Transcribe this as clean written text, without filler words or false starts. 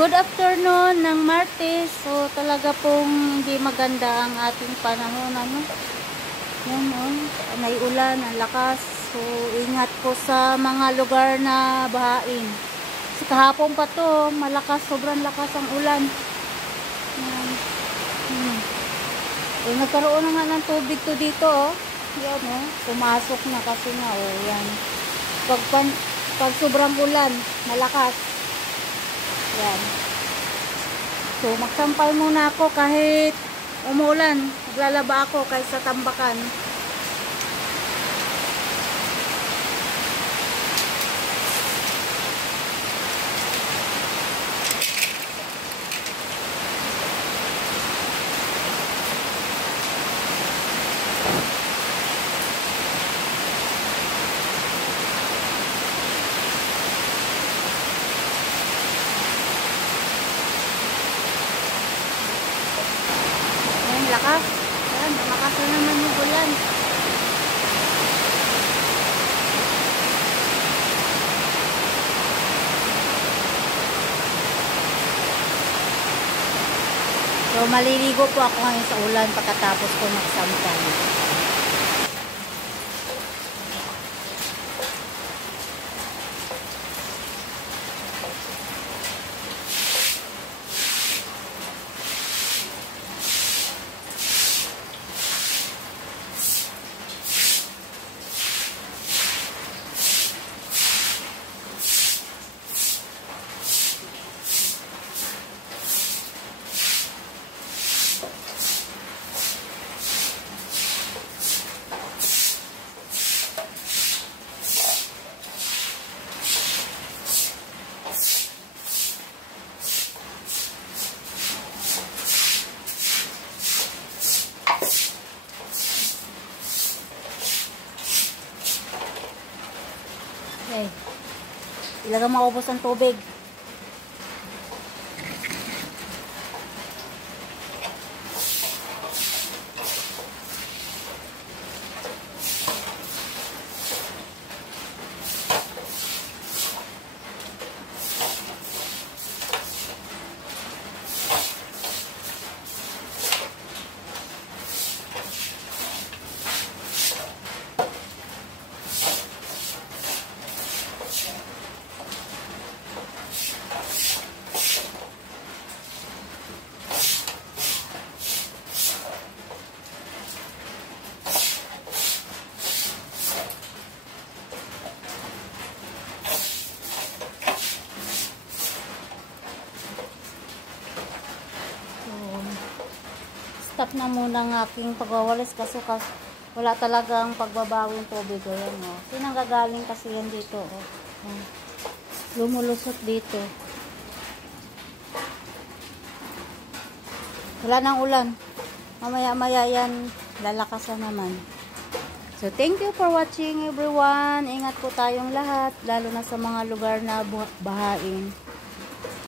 Good afternoon ng Martes. So talaga pong hindi maganda ang ating panahon, ano? Yan, may ulan, ang lakas. So ingat po sa mga lugar na bahain. Kasi kahapon pa to, malakas, sobrang lakas ang ulan. Yan. So, nagkaroon na nga ng tubig to dito, oh. Yan, oh. Pumasok na kasi nga, oh. Yan. Pag sobrang ulan, malakas. Yan. So, magsampay muna ako kahit umulan. Maglalaba ako kaysa tambakan. Lakas. Yan, malakas na naman yung ulan. So, maliligo po ako ngayon sa ulan pagkatapos ko magsampay. Okay. Ilagang maubos ang tubig. Stop na muna ng aking pagwawalis kasi wala talagang pagbabawing tubig. Ayan, oh. Sinanggagaling kasi yan dito, oh. Lumulusot dito. Wala nang ulan. Mamaya-maya yan, lalakasan naman. So, thank you for watching everyone. Ingat po tayong lahat, lalo na sa mga lugar na bahain.